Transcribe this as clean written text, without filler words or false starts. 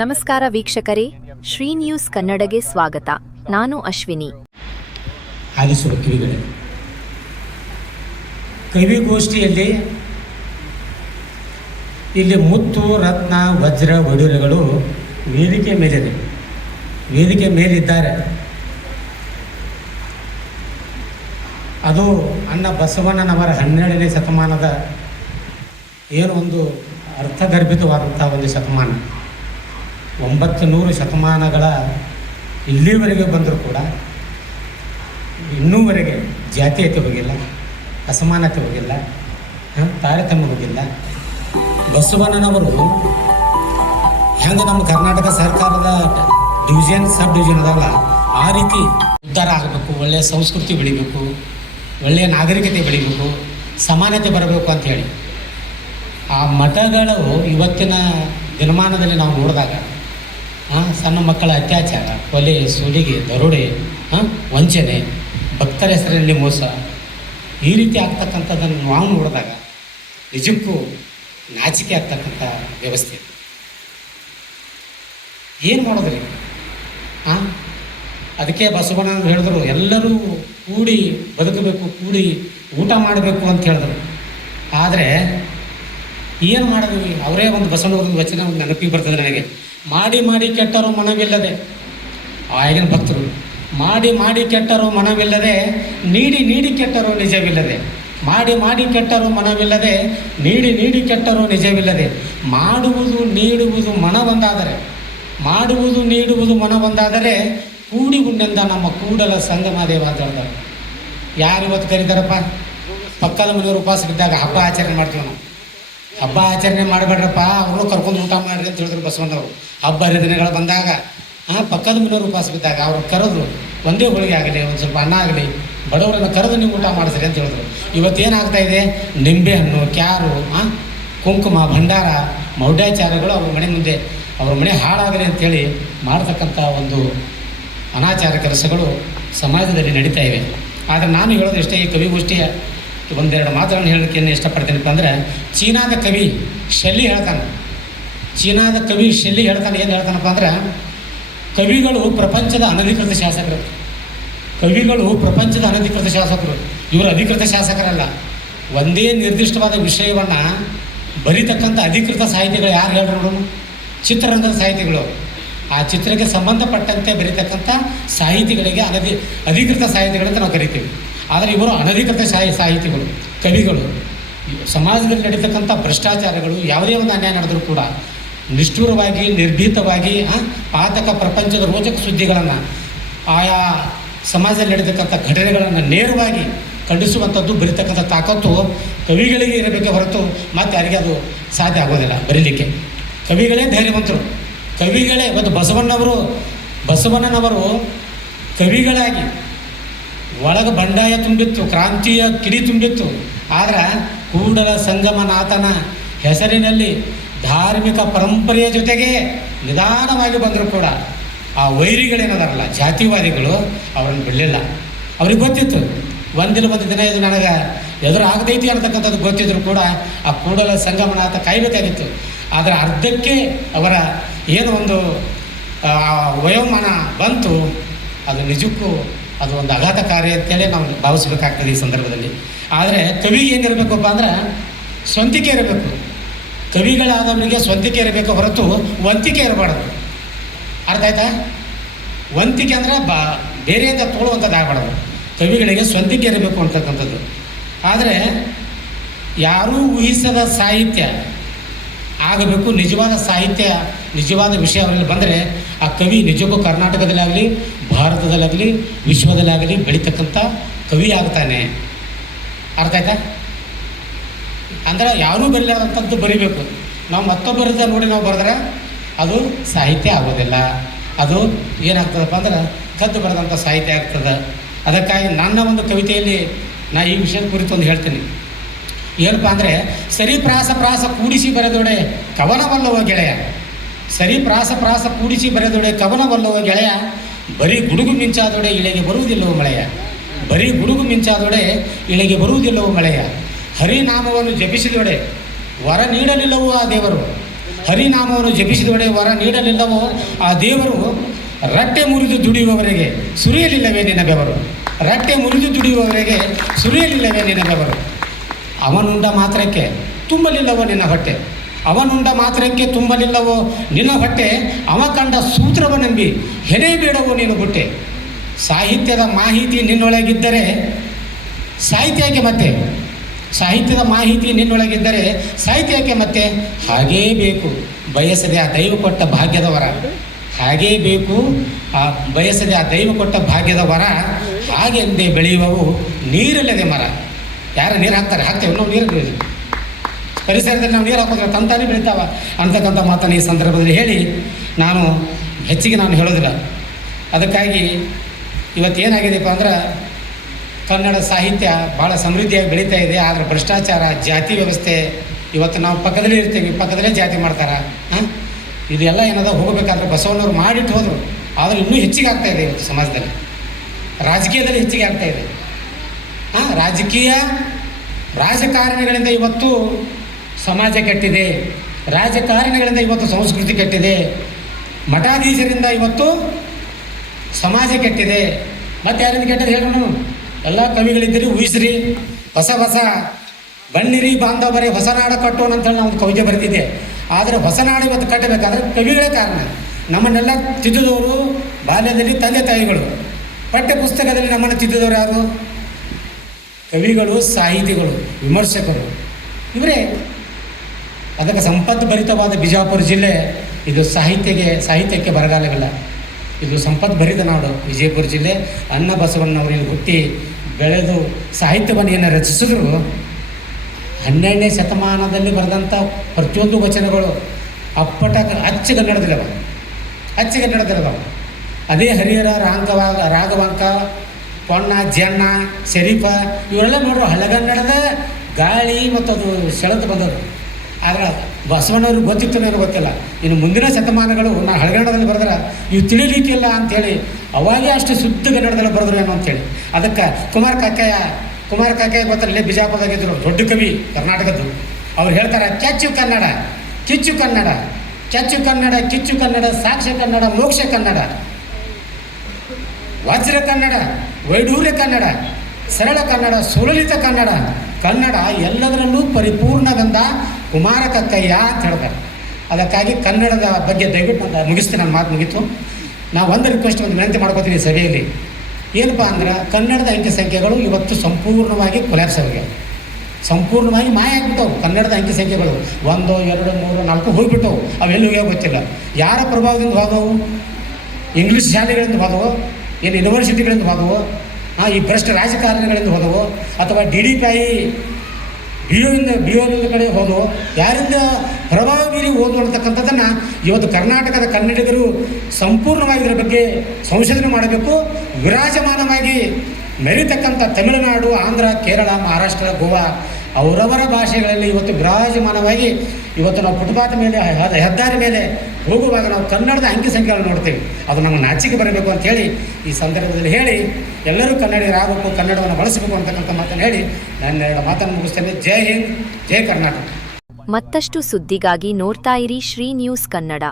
ನಮಸ್ಕಾರ ವೀಕ್ಷಕರೇ, ಶ್ರೀ ನ್ಯೂಸ್ ಕನ್ನಡಗೆ ಸ್ವಾಗತ. ನಾನು ಅಶ್ವಿನಿ. ಆಲಿಸುವ ಕಿವಿಗಳೇ, ಕವಿಗೋಷ್ಠಿಯಲ್ಲಿ ಇಲ್ಲಿ ಮುತ್ತು, ರತ್ನ, ವಜ್ರ, ವಡೂರುಗಳು ವೇದಿಕೆ ಮೇಲಿದೆ. ವೇದಿಕೆ ಮೇಲಿದ್ದಾರೆ. ಅದು ಅಣ್ಣ ಬಸವಣ್ಣನವರ 12ನೇ ಶತಮಾನದ ಏನು ಒಂದು ಅರ್ಥಗರ್ಭಿತವಾದಂಥ ಒಂದು ಶತಮಾನ. 900 ಶತಮಾನಗಳ ಇಲ್ಲಿವರೆಗೆ ಬಂದರೂ ಕೂಡ ಇನ್ನೂವರೆಗೆ ಜಾತೀಯತೆ ಹೋಗಿಲ್ಲ, ಅಸಮಾನತೆ ಹೋಗಿಲ್ಲ, ತಾರತಮ್ಯ ಹೋಗಿಲ್ಲ. ಬಸವಣ್ಣನವರು ಹೆಂಗೆ ನಮ್ಮ ಕರ್ನಾಟಕ ಸರ್ಕಾರದ ಡಿವಿಷನ್, ಸಬ್ ಡಿವಿಷನ್ ಅದಾವಲ್ಲ, ಆ ರೀತಿ ಉದ್ಧಾರ ಆಗಬೇಕು, ಒಳ್ಳೆಯ ಸಂಸ್ಕೃತಿ ಬೆಳಿಬೇಕು, ಒಳ್ಳೆಯ ನಾಗರಿಕತೆ ಬೆಳಿಬೇಕು, ಸಮಾನತೆ ಬರಬೇಕು ಅಂಥೇಳಿ ಆ ಮಠಗಳು ಇವತ್ತಿನ ದಿನಮಾನದಲ್ಲಿ ನಾವು ನೋಡಿದಾಗ ಸಣ್ಣ ಮಕ್ಕಳ ಅತ್ಯಾಚಾರ, ಕೊಲೆ, ಸುಲಿಗೆ, ದರೋಡೆ, ವಂಚನೆ, ಭಕ್ತರ ಹೆಸರಲ್ಲಿ ಮೋಸ, ಈ ರೀತಿ ಆಗ್ತಕ್ಕಂಥದ್ದನ್ನು ನಾವು ನೋಡಿದಾಗ ನಿಜಕ್ಕೂ ನಾಚಿಕೆ ಆಗ್ತಕ್ಕಂಥ ವ್ಯವಸ್ಥೆ. ಏನು ಮಾಡೋದ್ರಿ? ಅದಕ್ಕೆ ಬಸವಣ್ಣ ಹೇಳಿದ್ರು, ಎಲ್ಲರೂ ಕೂಡಿ ಬದುಕಬೇಕು, ಕೂಡಿ ಊಟ ಮಾಡಬೇಕು ಅಂತ ಹೇಳಿದ್ರು. ಆದರೆ ಏನು ಮಾಡಿದ್ವಿ? ಅವರೇ ಒಂದು ಬಸವಣ್ಣವ್ರದ್ದು ವಚನ ಒಂದು ನೆನಪಿಗೆ ಬರ್ತದೆ ನನಗೆ. ಮಾಡಿ ಮಾಡಿ ಕೆಟ್ಟರು ಮನವಿಲ್ಲದೆ, ಆಗಿನ ಭಕ್ತರು, ಮಾಡಿ ಮಾಡಿ ಕೆಟ್ಟರು ಮನವಿಲ್ಲದೆ, ನೀಡಿ ನೀಡಿ ಕೆಟ್ಟರು ನಿಜವಿಲ್ಲದೆ, ಮಾಡಿ ಮಾಡಿ ಕೆಟ್ಟರು ಮನವಿಲ್ಲದೆ, ನೀಡಿ ನೀಡಿ ಕೆಟ್ಟರು ನಿಜವಿಲ್ಲದೆ, ಮಾಡುವುದು ನೀಡುವುದು ಮನವೊಂದಾದರೆ, ಮಾಡುವುದು ನೀಡುವುದು ಮನವೊಂದಾದರೆ, ಕೂಡಿ ಉಣ್ಣೆಂದ ನಮ್ಮ ಕೂಡಲ ಸಂಗಮ ದೇವ ಅಂತ ಹೇಳ್ತಾರೆ. ಯಾರು ಇವತ್ತು ಕರೀತಾರಪ್ಪ? ಪಕ್ಕದ ಮನೆಯವರು ಉಪವಾಸ ಬಿದ್ದಾಗ ಹಬ್ಬ ಆಚರಣೆ ಮಾಡ್ತೀವಿ ನಾವು. ಹಬ್ಬ ಆಚರಣೆ ಮಾಡಬೇಡ್ರಪ್ಪ, ಅವರು ಕರ್ಕೊಂಡು ಊಟ ಮಾಡಿರಿ ಅಂತ ಹೇಳಿದ್ರು ಬಸವಣ್ಣವರು. ಹಬ್ಬ ಹರಿದಿನಗಳು ಬಂದಾಗ ಪಕ್ಕದ ಮನೆಯವರು ಉಪವಾಸ ಬಿದ್ದಾಗ ಅವ್ರು ಕರೆದ್ರು, ಒಂದೇ ಹೋಳಿಗೆ ಆಗಲಿ, ಒಂದು ಸ್ವಲ್ಪ ಅನ್ನ ಆಗಲಿ, ಬಡವರನ್ನು ಕರೆದು ನೀವು ಊಟ ಮಾಡಿಸ್ರಿ ಅಂತ ಹೇಳಿದ್ರು. ಇವತ್ತೇನಾಗ್ತಾ ಇದೆ? ನಿಂಬೆಹಣ್ಣು, ಕ್ಯಾರು, ಕುಂಕುಮ, ಭಂಡಾರ, ಮೌಢ್ಯಾಚಾರಗಳು ಅವ್ರ ಮನೆ ಮುಂದೆ, ಅವ್ರ ಮನೆ ಹಾಳಾಗಲಿ ಅಂಥೇಳಿ ಮಾಡ್ತಕ್ಕಂಥ ಒಂದು ಅನಾಚಾರ ಕೆಲಸಗಳು ಸಮಾಜದಲ್ಲಿ ನಡೀತಾ ಇವೆ. ಆದರೆ ನಾನು ಹೇಳೋದು ಇಷ್ಟೇ, ಈ ಕವಿಗೋಷ್ಠಿಯ ಒಂದೆರಡು ಮಾತುಗಳನ್ನು ಹೇಳೋಕ್ಕೆ ಏನು ಇಷ್ಟಪಡ್ತೀನಪ್ಪ ಅಂದರೆ, ಚೀನಾದ ಕವಿ ಶೆಲ್ಲಿ ಹೇಳ್ತಾನೆ. ಚೀನಾದ ಕವಿ ಶೆಲ್ಲಿ ಹೇಳ್ತಾನೆ, ಏನು ಹೇಳ್ತಾನಪ್ಪ ಅಂದ್ರೆ, ಕವಿಗಳು ಪ್ರಪಂಚದ ಅನಧಿಕೃತ ಶಾಸಕರು. ಕವಿಗಳು ಪ್ರಪಂಚದ ಅನಧಿಕೃತ ಶಾಸಕರು. ಇವರು ಅಧಿಕೃತ ಶಾಸಕರಲ್ಲ. ಒಂದೇ ನಿರ್ದಿಷ್ಟವಾದ ವಿಷಯವನ್ನು ಬರೀತಕ್ಕಂಥ ಅಧಿಕೃತ ಸಾಹಿತಿಗಳು ಯಾರು ಹೇಳ್ರು? ಚಿತ್ರರಂಗದ ಸಾಹಿತಿಗಳು. ಆ ಚಿತ್ರಕ್ಕೆ ಸಂಬಂಧಪಟ್ಟಂತೆ ಬರೀತಕ್ಕಂಥ ಸಾಹಿತಿಗಳಿಗೆ ಅಧಿಕೃತ ಸಾಹಿತಿಗಳಂತ ನಾವು ಕರಿತೀವಿ. ಆದರೆ ಇವರು ಅನಧಿಕೃತ ಸಾಹಿತಿಗಳು, ಕವಿಗಳು. ಸಮಾಜದಲ್ಲಿ ನಡೀತಕ್ಕಂಥ ಭ್ರಷ್ಟಾಚಾರಗಳು, ಯಾವುದೇ ಒಂದು ಅನ್ಯಾಯ ನಡೆದರೂ ಕೂಡ ನಿಷ್ಠುರವಾಗಿ, ನಿರ್ಭೀತವಾಗಿ ಪಾತಕ ಪ್ರಪಂಚದ ರೋಚಕ ಸುದ್ದಿಗಳನ್ನು, ಆಯಾ ಸಮಾಜದಲ್ಲಿ ನಡೀತಕ್ಕಂಥ ಘಟನೆಗಳನ್ನು ನೇರವಾಗಿ ಖಂಡಿಸುವಂಥದ್ದು, ಬರೀತಕ್ಕಂಥ ತಾಕತ್ತು ಕವಿಗಳಿಗೆ ಇರಬೇಕೆ ಹೊರತು ಮತ್ತು ಯಾರಿಗೆ ಅದು ಸಾಧ್ಯ ಆಗೋದಿಲ್ಲ ಬರೀಲಿಕ್ಕೆ. ಕವಿಗಳೇ ಧೈರ್ಯವಂತರು. ಕವಿಗಳೇ ಮತ್ತು ಬಸವಣ್ಣನವರು ಕವಿಗಳಾಗಿ ಒಳಗೆ ಬಂಡಾಯ ತುಂಬಿತ್ತು, ಕ್ರಾಂತಿಯ ಕಿಡಿ ತುಂಬಿತ್ತು. ಆದರೆ ಕೂಡಲ ಸಂಗಮನಾಥನ ಹೆಸರಿನಲ್ಲಿ ಧಾರ್ಮಿಕ ಪರಂಪರೆಯ ಜೊತೆಗೆ ನಿಧಾನವಾಗಿ ಬಂದರೂ ಕೂಡ ಆ ವೈರಿಗಳೇನದಾರಲ್ಲ, ಜಾತಿವಾದಿಗಳು, ಅವರನ್ನು ಬಿಡಲಿಲ್ಲ. ಅವ್ರಿಗೆ ಗೊತ್ತಿತ್ತು ಒಂದು ದಿನ ಇದು ನನಗೆ ಎದುರು ಆಗದೈತಿ ಅಂತಕ್ಕಂಥದ್ದು ಗೊತ್ತಿದ್ರು ಕೂಡ ಆ ಕೂಡಲ ಸಂಗಮನಾಥ ಕಾಯಬೇಕಾಗಿತ್ತು. ಆದರೆ ಅರ್ಧಕ್ಕೆ ಅವರ ಏನು ಒಂದು ವಯೋಮಾನ ಬಂತು, ಅದು ನಿಜಕ್ಕೂ ಅದು ಒಂದು ಆಘಾತಕಾರಿ ಅಂತೇಳಿ ನಾವು ಭಾವಿಸ್ಬೇಕಾಗ್ತದೆ ಈ ಸಂದರ್ಭದಲ್ಲಿ. ಆದರೆ ಕವಿಗೆ ಏನಿರಬೇಕಪ್ಪ ಅಂದ್ರೆ ಸ್ವಂತಿಕೆ ಇರಬೇಕು. ಕವಿಗಳಾದವರಿಗೆ ಸ್ವಂತಿಕೆ ಇರಬೇಕು ಹೊರತು ವಂತಿಕೆ ಇರಬಾರ್ದು. ಅರ್ಥ ಆಯ್ತಾ? ವಂತಿಕೆ ಅಂದರೆ ಬೇರೆಯಿಂದ ತೋಳುವಂಥದ್ದು ಆಗಬಾರ್ದು. ಕವಿಗಳಿಗೆ ಸ್ವಂತಿಕೆ ಇರಬೇಕು ಅಂತಕ್ಕಂಥದ್ದು. ಆದರೆ ಯಾರೂ ಊಹಿಸದ ಸಾಹಿತ್ಯ ಆಗಬೇಕು. ನಿಜವಾದ ಸಾಹಿತ್ಯ, ನಿಜವಾದ ವಿಷಯ ಅವರಲ್ಲಿ ಬಂದರೆ ಆ ಕವಿ ನಿಜಕ್ಕೂ ಕರ್ನಾಟಕದಲ್ಲಾಗಲಿ, ಭಾರತದಲ್ಲಾಗಲಿ, ವಿಶ್ವದಲ್ಲಾಗಲಿ ಬೆಳೀತಕ್ಕಂಥ ಕವಿ ಆಗ್ತಾನೆ. ಅರ್ಥ ಆಯ್ತಾ? ಅಂದ್ರೆ ಯಾರೂ ಬರೀಲಾರ್ದಂಥದ್ದು ಬರೀಬೇಕು. ನಾವು ಮತ್ತೊಬ್ಬರದ ನೋಡಿ ನಾವು ಬರೆದ್ರೆ ಅದು ಸಾಹಿತ್ಯ ಆಗೋದಿಲ್ಲ. ಅದು ಏನಾಗ್ತದಪ್ಪ ಅಂದ್ರೆ ಕದ್ದು ಬರೆದಂಥ ಸಾಹಿತ್ಯ ಆಗ್ತದೆ. ಅದಕ್ಕಾಗಿ ನನ್ನ ಒಂದು ಕವಿತೆಯಲ್ಲಿ ನಾ ಈ ವಿಷಯದ ಕುರಿತು ಒಂದು ಹೇಳ್ತೀನಿ. ಏನಪ್ಪ ಅಂದರೆ, ಸರಿ ಪ್ರಾಸ ಕೂಡಿಸಿ ಬರೆದೊಡೆ ಕವನವಲ್ಲವೋ ಗೆಳೆಯ, ಸರಿ ಪ್ರಾಸ ಕೂಡಿಸಿ ಬರೆದೊಡೆ ಕವನವಲ್ಲವೋ ಗೆಳೆಯ, ಬರೀ ಗುಡುಗು ಮಿಂಚಾದೊಡೆ ಇಳೆಗೆ ಬರುವುದಿಲ್ಲವೋ ಮಳೆಯ, ಬರೀ ಗುಡುಗು ಮಿಂಚಾದೊಡೆ ಇಳೆಗೆ ಬರುವುದಿಲ್ಲವೋ ಮಳೆಯ, ಹರಿನಾಮವನ್ನು ಜಪಿಸಿದೊಡೆ ವರ ನೀಡಲಿಲ್ಲವೋ ಆ ದೇವರು, ಹರಿನಾಮವನ್ನು ಜಪಿಸಿದೊಡೆ ವರ ನೀಡಲಿಲ್ಲವೋ ಆ ದೇವರು ರಟ್ಟೆ ಮುರಿದು ದುಡಿಯುವವರೆಗೆ ಸುರಿಯಲಿಲ್ಲವೇ ನಿನ್ನ ಬೆವರು. ರಟ್ಟೆ ಮುರಿದು ದುಡಿಯುವವರೆಗೆ ಸುರಿಯಲಿಲ್ಲವೇ ನಿನ್ನ ಬೆವರು. ಅವನುಂಡ ಮಾತ್ರಕ್ಕೆ ತುಂಬಲಿಲ್ಲವೋ ನಿನ್ನ ಹೊಟ್ಟೆ. ಅವನುಂಡ ಮಾತ್ರಕ್ಕೆ ತುಂಬಲಿಲ್ಲವೋ ನಿನ್ನ ಹೊಟ್ಟೆ. ಅವ ಕಂಡ ಸೂತ್ರವ ನಂಬಿ ಹೆಣೆ ಬೇಡವೋ ನೀನು ಬುಟ್ಟೆ. ಸಾಹಿತ್ಯದ ಮಾಹಿತಿ ನಿನ್ನೊಳಗಿದ್ದರೆ ಸಾಹಿತ್ಯಕ್ಕೆ ಮತ್ತೆ. ಸಾಹಿತ್ಯದ ಮಾಹಿತಿ ನಿನ್ನೊಳಗಿದ್ದರೆ ಸಾಹಿತ್ಯಕ್ಕೆ ಮತ್ತೆ. ಹಾಗೇ ಬೇಕು ಬಯಸದೆ ಆ ದೈವ ಕೊಟ್ಟ ಭಾಗ್ಯದ ವರ. ಹಾಗೇ ಬೇಕು ಆ ಬಯಸದೆ ಆ ದೈವ ಕೊಟ್ಟ ಭಾಗ್ಯದ ವರ. ಹಾಗೆಂದೇ ಬೆಳೆಯುವವು ನೀರಿಲ್ಲದೆ ಮರ. ಯಾರು ನೀರು ಹಾಕ್ತಾರೆ? ಹಾಕ್ತೇವೆ ನಾವು ನೀರು. ಪರಿಸರದಲ್ಲಿ ನಾವು ನೀರು ಹಾಕೋದ್ರೆ ತಂತಾನೇ ಬೆಳಿತಾವ ಅಂತಕ್ಕಂಥ ಮಾತನ್ನು ಈ ಸಂದರ್ಭದಲ್ಲಿ ಹೇಳಿ ನಾನು ಹೆಚ್ಚಿಗೆ ಹೇಳೋದಿಲ್ಲ. ಅದಕ್ಕಾಗಿ ಇವತ್ತೇನಾಗಿದೆಪ್ಪ ಅಂದ್ರೆ ಕನ್ನಡ ಸಾಹಿತ್ಯ ಭಾಳ ಸಮೃದ್ಧಿಯಾಗಿ ಬೆಳೀತಾ ಇದೆ. ಆದರೆ ಭ್ರಷ್ಟಾಚಾರ, ಜಾತಿ ವ್ಯವಸ್ಥೆ, ಇವತ್ತು ನಾವು ಪಕ್ಕದಲ್ಲೇ ಇರ್ತೀವಿ, ಪಕ್ಕದಲ್ಲೇ ಜಾತಿ ಮಾಡ್ತಾರೆ. ಇದೆಲ್ಲ ಏನದ ಹೋಗಬೇಕಾದ್ರೆ ಬಸವಣ್ಣವ್ರು ಮಾಡಿಟ್ಟು ಹೋದರು. ಆದರೆ ಇನ್ನೂ ಹೆಚ್ಚಿಗೆ ಆಗ್ತಾಯಿದೆ ಇವತ್ತು ಸಮಾಜದಲ್ಲಿ, ರಾಜಕೀಯದಲ್ಲಿ ಹೆಚ್ಚಿಗೆ ಆಗ್ತಾಯಿದೆ. ರಾಜಕಾರಣಿಗಳಿಂದ ಇವತ್ತು ಸಮಾಜ ಕೆಟ್ಟಿದೆ. ರಾಜಕಾರಣಿಗಳಿಂದ ಇವತ್ತು ಸಂಸ್ಕೃತಿ ಕೆಟ್ಟಿದೆ. ಮಠಾಧೀಶರಿಂದ ಇವತ್ತು ಸಮಾಜ ಕೆಟ್ಟಿದೆ. ಮತ್ತು ಯಾರಿಂದ ಕೆಟ್ಟದ್ದು ಹೇಳೋಣ? ಎಲ್ಲ ಕವಿಗಳಿದ್ದೀರಿ, ಊಹಿಸ್ರಿ. ಹೊಸ ಹೊಸ ಬಣ್ಣಿರಿ ಬಾಂಧವರೇ ಹೊಸ ನಾಡ ಕಟ್ಟೋಣ ಅಂತೇಳಿ ನಾವು ಒಂದು ಕವಿತೆ ಬರೆದಿದ್ದೆ. ಆದರೆ ಹೊಸ ನಾಡು ಇವತ್ತು ಕಟ್ಟಬೇಕಾದ್ರೆ ಕವಿಗಳೇ ಕಾರಣ. ನಮ್ಮನ್ನೆಲ್ಲ ತಿದ್ದಿದವರು ಬಾಲ್ಯದಲ್ಲಿ ತಂದೆ ತಾಯಿಗಳು. ಪಠ್ಯ ಪುಸ್ತಕದಲ್ಲಿ ನಮ್ಮನ್ನು ತಿದ್ದಿದವರು ಯಾರು? ಕವಿಗಳು, ಸಾಹಿತಿಗಳು, ವಿಮರ್ಶಕರು, ಇವರೇ. ಅದಕ್ಕೆ ಸಂಪದ್ಭರಿತವಾದ ಬಿಜಾಪುರ ಜಿಲ್ಲೆ ಇದು ಸಾಹಿತ್ಯಕ್ಕೆ ಬರಗಾಲವಿಲ್ಲ. ಇದು ಸಂಪದ್ಭರಿತ ನಾಡು ವಿಜಯಪುರ ಜಿಲ್ಲೆ. ಅನ್ನ ಬಸವಣ್ಣವರು ಇಲ್ಲಿ ಹುಟ್ಟಿ ಬೆಳೆದು ಸಾಹಿತ್ಯವನ್ನು ಏನು ರಚಿಸಿದ್ರು 12ನೇ ಶತಮಾನದಲ್ಲಿ ಬರೆದಂಥ ಪ್ರತಿಯೊಂದು ವಚನಗಳು ಅಪ್ಪಟ ಅಚ್ಚಗನ್ನಡದಲ್ಲವ. ಅದೇ ಹರಿಹರ, ರಾಘವಾಂಕ, ಪೊನ್ನ, ಜನ್ನ, ಶರೀಫ ಇವರೆಲ್ಲ ನೋಡ್ರು ಹಳೆಗನ್ನಡದ ಗಾಳಿ ಮತ್ತು ಅದು ಸೆಳೆದು ಬಂದದ್ದು. ಆದರೆ ಬಸವಣ್ಣವ್ರಿಗೆ ಗೊತ್ತಿತ್ತು, ನನಗೆ ಗೊತ್ತಿಲ್ಲ. ಇನ್ನು ಮುಂದಿನ ಶತಮಾನಗಳು ನಾನು ಹಳೆಗನ್ನಡದಲ್ಲಿ ಬರೆದ್ರೆ ಇವು ತಿಳಿಲಿಕ್ಕಿಲ್ಲ ಅಂಥೇಳಿ ಅವಾಗೇ ಅಷ್ಟು ಶುದ್ಧ ಕನ್ನಡದಲ್ಲಿ ಬರೆದ್ರು ಏನೋ ಅಂಥೇಳಿ. ಅದಕ್ಕೆ ಕುಮಾರ ಕಾಕಯ್ಯ ಗೊತ್ತಲ್ಲೇ ಬಿಜಾಪುರದಾಗಿದ್ದರು, ದೊಡ್ಡ ಕವಿ ಕರ್ನಾಟಕದ್ದು. ಅವ್ರು ಹೇಳ್ತಾರೆ, ಕೆಚ್ಚು ಕನ್ನಡ, ಕಿಚ್ಚು ಕನ್ನಡ, ಕೆಚ್ಚು ಕನ್ನಡ, ಕಿಚ್ಚು ಕನ್ನಡ, ಸಾಕ್ಷ್ಯ ಕನ್ನಡ, ಮೋಕ್ಷ ಕನ್ನಡ, ವಜ್ರ ಕನ್ನಡ, ವೈಡೂರ್ಯ ಕನ್ನಡ, ಸರಳ ಕನ್ನಡ, ಸುಲಲಿತ ಕನ್ನಡ, ಕನ್ನಡ ಎಲ್ಲದರಲ್ಲೂ ಪರಿಪೂರ್ಣವೆಂದ ಕುಮಾರ ಕಕ್ಕಯ್ಯ ಅಂತ ಹೇಳ್ತಾರೆ. ಅದಕ್ಕಾಗಿ ಕನ್ನಡದ ಬಗ್ಗೆ ದಯವಿಟ್ಟು ನಾನು ಮುಗಿಸ್ತೀನಿ. ನನ್ನ ಮಾತು ಮುಗೀತು. ನಾವು ಒಂದು ರಿಕ್ವೆಸ್ಟ್, ಒಂದು ವಿನಂತಿ ಮಾಡ್ಕೋತೀನಿ ಸಭೆಯಲ್ಲಿ. ಏನಪ್ಪ ಅಂದ್ರೆ ಕನ್ನಡದ ಅಂಕಿ ಸಂಖ್ಯೆಗಳು ಇವತ್ತು ಸಂಪೂರ್ಣವಾಗಿ ಕೊಲ್ಯಾಪ್ಸ್ ಆಗ್ಯಾವ, ಸಂಪೂರ್ಣವಾಗಿ ಮಾಯ ಆಗಿಬಿಟ್ಟವು. ಕನ್ನಡದ ಅಂಕಿ ಸಂಖ್ಯೆಗಳು 1, 2, 3, 4 ಹೋಗಿಬಿಟ್ಟವು. ಅವೆಲ್ಲಿ ಹೋಗ್ಯಾವ ಗೊತ್ತಿಲ್ಲ. ಯಾರ ಪ್ರಭಾವದಿಂದ ಹೋದವು? ಇಂಗ್ಲೀಷ್ ಶಾಲೆಗಳಿಂದ ಹೋದವು, ಏನು ಯೂನಿವರ್ಸಿಟಿಗಳಿಂದ ಹೋದವು, ಈ ಭ್ರಷ್ಟ ರಾಜಕಾರಣಿಗಳಿಂದ ಹೋದವು, ಅಥವಾ DDPI BOದಿಂದ ಕಡೆ ಹೋದವು. ಯಾರಿಂದ ಪ್ರಭಾವ ಬೀರಿ ಓದು ಅಂತಕ್ಕಂಥದ್ದನ್ನು ಇವತ್ತು ಕರ್ನಾಟಕದ ಕನ್ನಡಿಗರು ಸಂಪೂರ್ಣವಾಗಿ ಇದರ ಬಗ್ಗೆ ಸಂಶೋಧನೆ ಮಾಡಬೇಕು. ವಿರಾಜಮಾನವಾಗಿ ಮೆರಿತಕ್ಕಂಥ ತಮಿಳುನಾಡು, ಆಂಧ್ರ, ಕೇರಳ, ಮಹಾರಾಷ್ಟ್ರ, ಗೋವಾ ಅವರವರ ಭಾಷೆಗಳಲ್ಲಿ ಇವತ್ತು ವಿರಾಜಮಾನವಾಗಿ ಇವತ್ತು ನಾವು ಫುಟ್ಪಾತ್ ಮೇಲೆ, ಹೆದ್ದಾರಿ ಮೇಲೆ ಹೋಗುವಾಗ ನಾವು ಕನ್ನಡದ ಅಂಕಿ ಸಂಖ್ಯೆಗಳನ್ನು ನೋಡ್ತೇವೆ. ಅದು ನಮ್ಮ ನಾಚಿಕೆ ಬರಬೇಕು ಅಂಥೇಳಿ ಈ ಸಂದರ್ಭದಲ್ಲಿ ಹೇಳಿ ಎಲ್ಲರೂ ಕನ್ನಡಿಗರಾಗಬೇಕು, ಕನ್ನಡವನ್ನು ಬಳಸಬೇಕು ಅಂತಕ್ಕಂಥ ಮಾತನ್ನು ಹೇಳಿ ನಾನು 2 ಮಾತನ್ನು ಮುಗಿಸ್ತೇನೆ. ಜೈ ಹಿಂದ್, ಜೈ ಕರ್ನಾಟಕ. ಮತ್ತಷ್ಟು ಸುದ್ದಿಗಾಗಿ ನೋಡ್ತಾ ಇರಿ ಶ್ರೀ ನ್ಯೂಸ್ ಕನ್ನಡ.